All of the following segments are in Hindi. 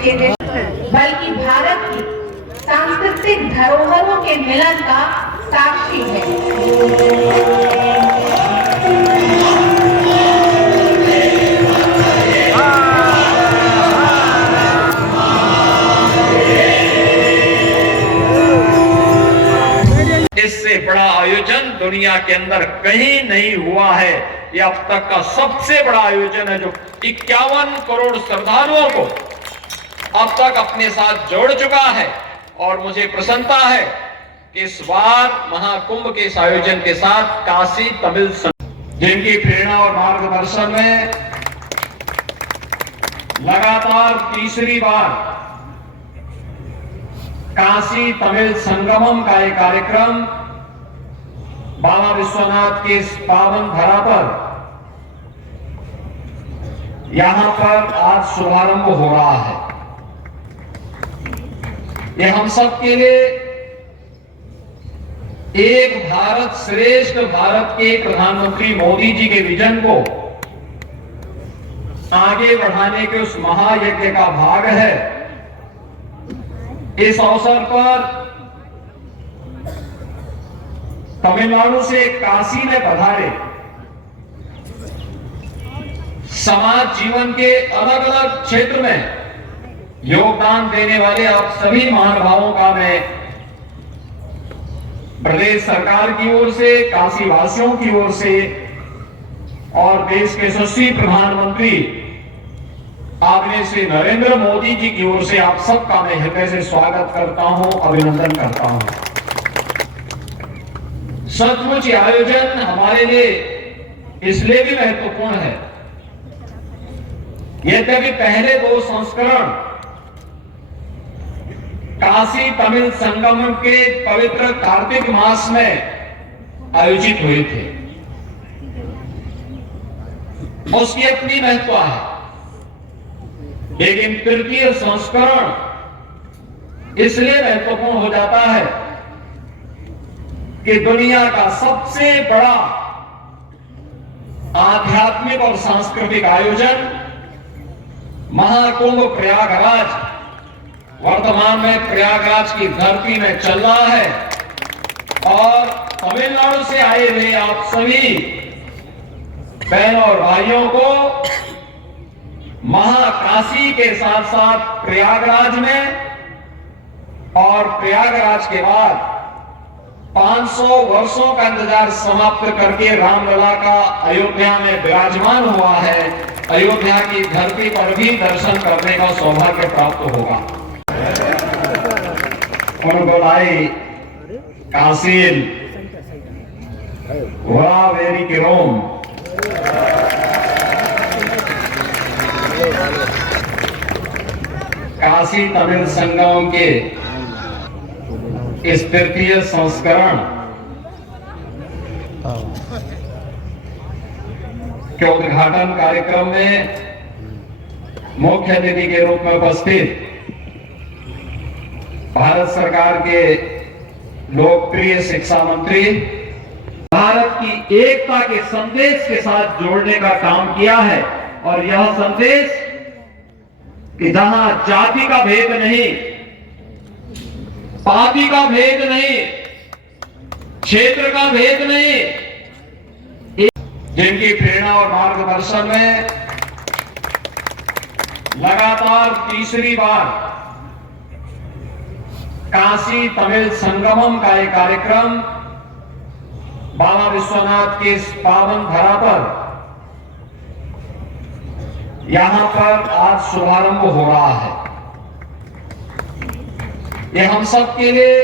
के लिए, बल्कि भारत की सांस्कृतिक धरोहरों के मिलन का साक्षी है। इससे बड़ा आयोजन दुनिया के अंदर कहीं नहीं हुआ है। यह अब तक का सबसे बड़ा आयोजन है जो 51 करोड़ श्रद्धालुओं को अब तक अपने साथ जोड़ चुका है। और मुझे प्रसन्नता है कि इस बार महाकुंभ के इस आयोजन के साथ काशी तमिल संगम, जिनकी प्रेरणा और मार्गदर्शन में लगातार तीसरी बार काशी तमिल संगमम का एक कार्यक्रम बाबा विश्वनाथ के इस पावन धरा पर यहां पर आज शुभारंभ हो रहा है। यह हम सब के लिए एक भारत श्रेष्ठ भारत के प्रधानमंत्री मोदी जी के विजन को आगे बढ़ाने के उस महायज्ञ का भाग है। इस अवसर पर तमिलनाडु से काशी में पधारे समाज जीवन के अलग अलग क्षेत्र में योगदान देने वाले आप सभी महानुभावों का मैं प्रदेश सरकार की ओर से, काशी वासियों की ओर से और देश के यशस्वी प्रधानमंत्री आदरणीय श्री नरेंद्र मोदी जी की ओर से आप सबका मैं हृदय से स्वागत करता हूं, अभिनंदन करता हूं। सचमुच ये आयोजन हमारे लिए इसलिए भी महत्वपूर्ण है, यद्यपि पहले 2 संस्करण काशी तमिल संगम के पवित्र कार्तिक मास में आयोजित हुए थे। उसकी अपनी महत्व है, लेकिन तृतीय संस्करण इसलिए महत्वपूर्ण हो जाता है कि दुनिया का सबसे बड़ा आध्यात्मिक और सांस्कृतिक आयोजन महाकुंभ प्रयागराज वर्तमान में प्रयागराज की धरती में चल रहा है। और तमिलनाडु से आए हुए आप सभी बहनों और भाइयों को महाकाशी के साथ साथ प्रयागराज में और प्रयागराज के बाद 500 वर्षों का इंतजार समाप्त करके रामलला का अयोध्या में विराजमान हुआ है। अयोध्या की धरती पर भी दर्शन करने का सौभाग्य प्राप्त होगा। उनगोलाई काशील वेरी किरोम काशी तमिल संगम के इस तृतीय संस्करण के उद्घाटन कार्यक्रम में मुख्य अतिथि के रूप में उपस्थित भारत सरकार के लोकप्रिय शिक्षा मंत्री, भारत की एकता के संदेश के साथ जोड़ने का काम किया है। और यह संदेश कि जहां जाति का भेद नहीं, पार्टी का भेद नहीं, क्षेत्र का भेद नहीं, जिनकी प्रेरणा और मार्गदर्शन में लगातार तीसरी बार काशी तमिल संगमम का एक कार्यक्रम बाबा विश्वनाथ के इस पावन धरा पर यहां पर आज शुभारंभ हो रहा है। यह हम सब के लिए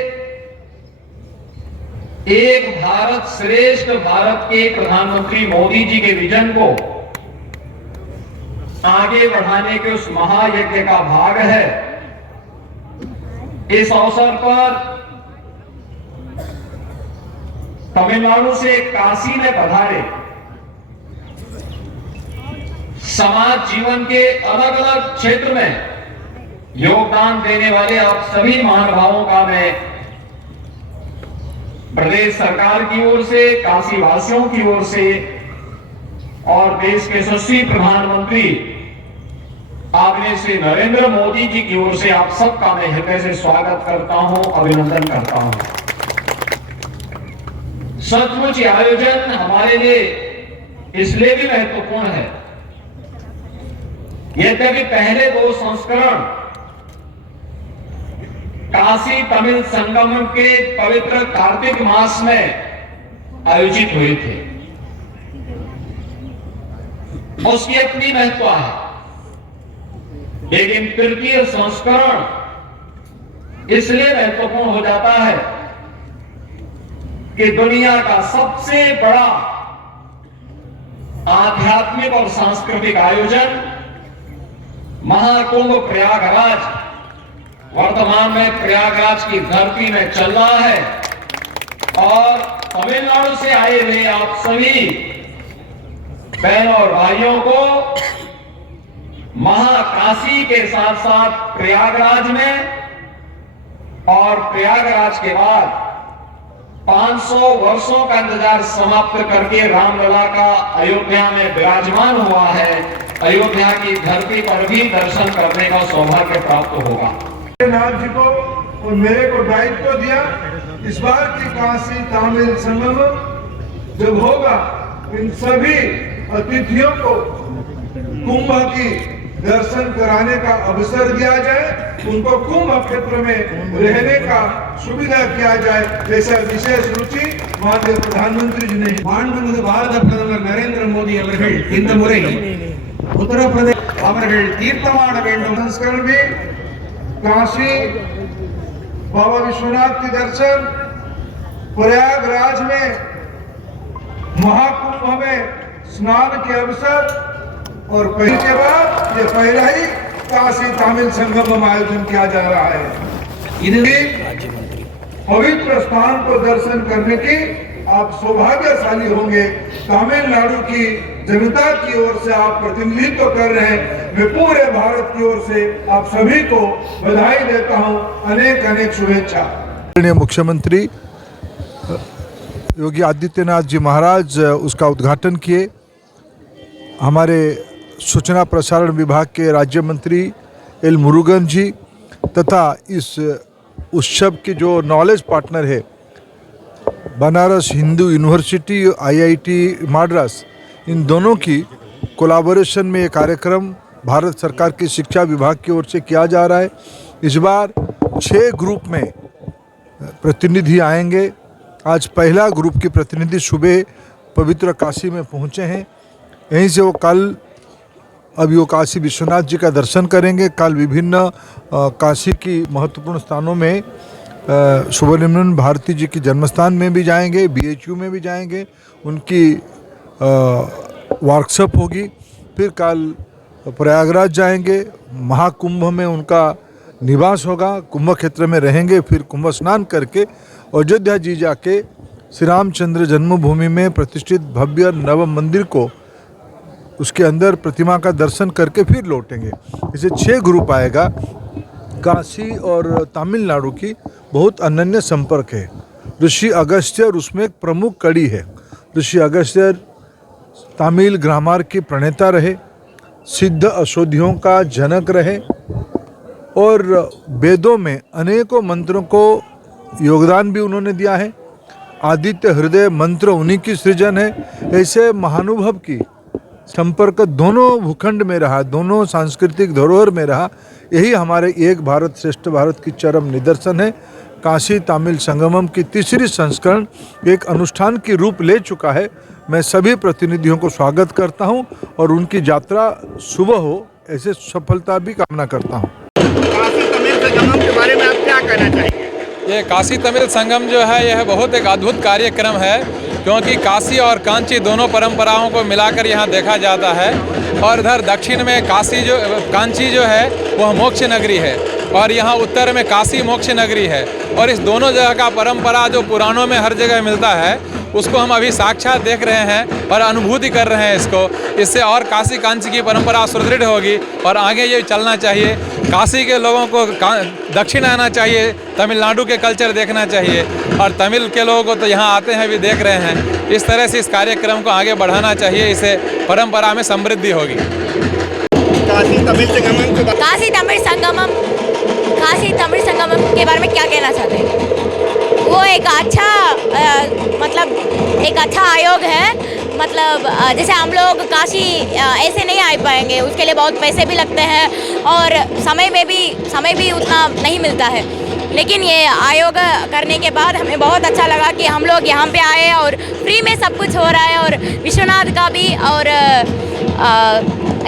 एक भारत श्रेष्ठ भारत के प्रधानमंत्री मोदी जी के विजन को आगे बढ़ाने के उस महायज्ञ का भाग है। इस अवसर पर तमिलनाडु से काशी में पधारे समाज जीवन के अलग अलग क्षेत्र में योगदान देने वाले आप सभी महानुभावों का मैं प्रदेश सरकार की ओर से, काशी वासियों की ओर से और देश के यशस्वी प्रधानमंत्री आदरणीय श्री नरेंद्र मोदी जी की ओर से आप सबका मैं हृदय से स्वागत करता हूं, अभिनंदन करता हूं। सचमुच ये आयोजन हमारे लिए इसलिए भी महत्वपूर्ण है, यद्यपि पहले 2 संस्करण काशी तमिल संगमम के पवित्र कार्तिक मास में आयोजित हुए थे। उसकी अपनी महत्व है, लेकिन तृतीय संस्करण इसलिए महत्वपूर्ण हो जाता है कि दुनिया का सबसे बड़ा आध्यात्मिक और सांस्कृतिक आयोजन महाकुंभ प्रयागराज वर्तमान में प्रयागराज की धरती में चल रहा है और तमिलनाडु से आए हुए आप सभी बहनों और भाइयों को महाकाशी के साथ साथ प्रयागराज में और प्रयागराज के बाद 500 वर्षों का इंतजार समाप्त करके रामलला का अयोध्या में विराजमान हुआ है। अयोध्या की धरती पर भी दर्शन करने का सौभाग्य प्राप्त होगा। नाथ जी को और मेरे को दायित्व दिया, इस बार की काशी तमिल संगम जब होगा इन सभी अतिथियों को कुंभ की दर्शन कराने का अवसर दिया जाए, उनको कुंभ क्षेत्र में रहने का सुविधा किया जाए, जैसा विशेष रुचि माननीय प्रधानमंत्री जी ने மாண்புமிகு பாரத பிரதமர் நரேந்திர மோடி அவர்கள் இந்த முறை உத்தரப்பிரதேச அவர்கள் தீர்த்தமாட வேண்டும் संस्करण भी काशी बाबा विश्वनाथ के दर्शन, प्रयागराज में महाकुंभ में स्नान के अवसर और पहले के बाद ये पहला ही काशी तमिल संगम आयोजन किया जा रहा है। इनके पवित्र स्थान को दर्शन करने की आप सौभाग्यशाली होंगे। तमिलनाडु की जनता की ओर से आप प्रतिनिधित्व कर रहे हैं, मैं पूरे भारत की ओर से आप सभी को बधाई देता हूं, अनेक अनेक शुभेच्छा। मुख्यमंत्री योगी आदित्यनाथ जी महाराज उसका उद्घाटन किए। हमारे सूचना प्रसारण विभाग के राज्य मंत्री एल मुरुगन जी तथा इस उत्सव के जो नॉलेज पार्टनर है बनारस हिंदू यूनिवर्सिटी IIT मद्रास, इन दोनों की कोलैबोरेशन में ये कार्यक्रम भारत सरकार की शिक्षा विभाग की ओर से किया जा रहा है। इस बार 6 ग्रुप में प्रतिनिधि आएंगे। आज पहला ग्रुप के प्रतिनिधि सुबह पवित्र काशी में पहुंचे हैं। यहीं से वो कल अभी वो काशी विश्वनाथ जी का दर्शन करेंगे। कल विभिन्न काशी की महत्वपूर्ण स्थानों में सुब्रमण्यम भारती जी की जन्मस्थान में भी जाएंगे, BHU में भी जाएंगे, उनकी वर्कशॉप होगी। फिर कल प्रयागराज जाएंगे, महाकुंभ में उनका निवास होगा, कुंभ क्षेत्र में रहेंगे। फिर कुंभ स्नान करके अयोध्या जी जाके श्री रामचंद्र जन्मभूमि में प्रतिष्ठित भव्य नव मंदिर को उसके अंदर प्रतिमा का दर्शन करके फिर लौटेंगे। इसे 6 ग्रुप आएगा। काशी और तमिलनाडु की बहुत अनन्य संपर्क है। ऋषि अगस्त्य उसमें एक प्रमुख कड़ी है। ऋषि अगस्त्य तमिल ग्रामर के प्रणेता रहे, सिद्ध औषधियों का जनक रहे और वेदों में अनेकों मंत्रों को योगदान भी उन्होंने दिया है। आदित्य हृदय मंत्र उन्हीं की सृजन है। ऐसे महानुभव की संपर्क दोनों भूखंड में रहा, दोनों सांस्कृतिक धरोहर में रहा। यही हमारे एक भारत श्रेष्ठ भारत की चरम निदर्शन है। काशी तमिल संगमम की तीसरी संस्करण एक अनुष्ठान की रूप ले चुका है। मैं सभी प्रतिनिधियों को स्वागत करता हूं और उनकी यात्रा शुभ हो, ऐसे सफलता भी कामना करता हूं। काशी तमिल संगम के बारे में आप क्या कहना चाहेंगे? ये काशी तमिल संगम जो है यह बहुत एक अद्भुत कार्यक्रम है, क्योंकि काशी और कांची दोनों परंपराओं को मिलाकर यहाँ देखा जाता है। और इधर दक्षिण में कांची जो है वह मोक्ष नगरी है और यहाँ उत्तर में काशी मोक्ष नगरी है। और इस दोनों जगह का परंपरा जो पुराणों में हर जगह मिलता है उसको हम अभी साक्षात देख रहे हैं और अनुभूति कर रहे हैं इसको। इससे और काशी कांची की परंपरा सुदृढ़ होगी और आगे ये चलना चाहिए। काशी के लोगों को दक्षिण आना चाहिए, तमिलनाडु के कल्चर देखना चाहिए और तमिल के लोगों को तो यहाँ आते हैं भी देख रहे हैं। इस तरह से इस कार्यक्रम को आगे बढ़ाना चाहिए, इससे परंपरा में समृद्धि होगी। काशी तमिल संगमम काशी तमिल संगमम के बारे में क्या कहना चाहते हैं? वो एक अच्छा एक अच्छा आयोग है। जैसे हम लोग काशी ऐसे नहीं आ पाएंगे, उसके लिए बहुत पैसे भी लगते हैं और समय भी उतना नहीं मिलता है। लेकिन ये आयोग करने के बाद हमें बहुत अच्छा लगा कि हम लोग यहाँ पे आए और फ्री में सब कुछ हो रहा है। और विश्वनाथ का भी और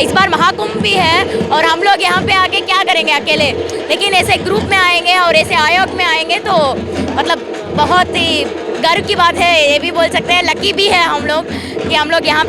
इस बार महाकुंभ भी है और हम लोग यहाँ पे आके क्या करेंगे अकेले, लेकिन ऐसे ग्रुप में आएंगे और ऐसे आयोग में आएंगे तो बहुत ही गर्व की बात है। ये भी बोल सकते हैं लकी भी है हम लोग कि हम लोग यहाँ